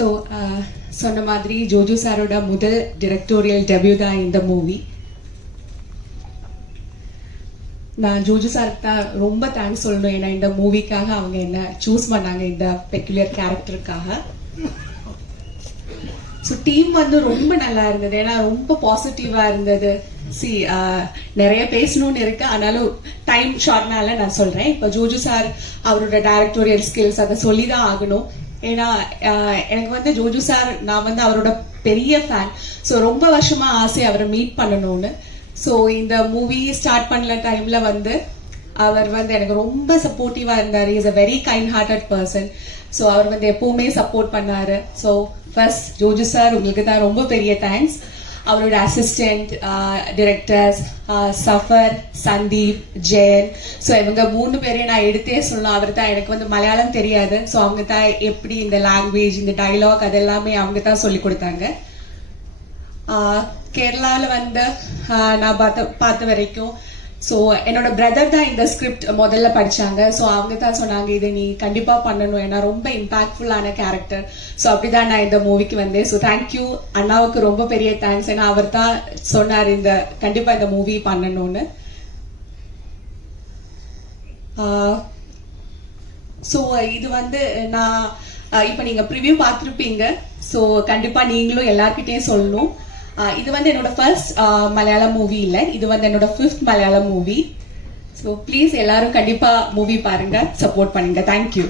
So சொன்ன மாதிரி ஜோஜு சாரோட முதல் டிரெக்டோரியல் டெபியூ தான் இந்த மூவி. நான் ஜோஜு சாருக்கு தான் ரொம்ப தேங்க்ஸ் சொல்லணும். ஏன்னா இந்த மூவிக்காக அவங்க என்ன சூஸ் பண்ணாங்க இந்த பெக்குலியர் கேரக்டருக்காக. ஸோ டீம் வந்து ரொம்ப நல்லா இருந்தது. ஏன்னா ரொம்ப பாசிட்டிவா இருந்தது. நிறைய பேசணும்னு இருக்கு, ஆனாலும் டைம் ஷார்ட்னால நான் சொல்றேன். இப்போ ஜோஜு சார் அவரோட டைரக்டோரியல் ஸ்கில்ஸ் அதை சொல்லிதான் ஆகணும். ஏன்னா எனக்கு வந்து ஜோஜு சார், நான் வந்து அவரோட பெரிய ஃபேன். ஸோ ரொம்ப வருஷமா ஆசை அவரை மீட் பண்ணணும்னு. ஸோ இந்த மூவி ஸ்டார்ட் பண்ணல டைம்ல வந்து அவர் வந்து எனக்கு ரொம்ப சப்போர்ட்டிவா இருந்தாரு. Is a very kind hearted person. So அவர் வந்து எப்பவுமே சப்போர்ட் பண்ணாரு. ஸோ ஃபர்ஸ்ட் ஜோஜு சார் உங்களுக்கு தான் ரொம்ப பெரிய தேங்க்ஸ். அவரோட assistant directors Safar, Sandeep, Jayan, so இவங்க 3 பேரையும் நான் எடுத்தே சொல்லணும். அவர் தான், எனக்கு வந்து மலையாளம் தெரியாது. ஸோ அவங்க தான் எப்படி இந்த லாங்குவேஜ், இந்த டைலாக் அதெல்லாமே அவங்க தான் சொல்லி கொடுத்தாங்க. கேரளாவில் வந்து நான் பார்த்த வரைக்கும் ஸோ என்னோட பிரதர் தான் இந்த ஸ்கிரிப்ட் முதல்ல படிச்சாங்க. ஸோ அவங்க தான் சொன்னாங்க இதை நீ கண்டிப்பா பண்ணணும், ஏன்னா ரொம்ப இம்பாக்ட்ஃபுல்லான கேரக்டர். ஸோ அப்படிதான் நான் இந்த மூவிக்கு வந்தேன். ஸோ தேங்க்யூ அண்ணாவுக்கு ரொம்ப பெரிய தேங்க்ஸ். ஏன்னா அவர் தான் சொன்னார் இந்த கண்டிப்பா இந்த மூவி பண்ணணும்னு. ஸோ இது வந்து நான் இப்போ நீங்க ப்ரிவியூ பார்த்துருப்பீங்க. ஸோ கண்டிப்பா நீங்களும் எல்லார்கிட்டையும் சொல்லணும். இது வந்து என்னோட ஃபர்ஸ்ட் மலையாளம் மூவி இல்லை, இது வந்து என்னோட 5th Malayalam movie. So please எல்லாரும் கண்டிப்பா மூவி பாருங்க, சப்போர்ட் பண்ணுங்க. தேங்க்யூ.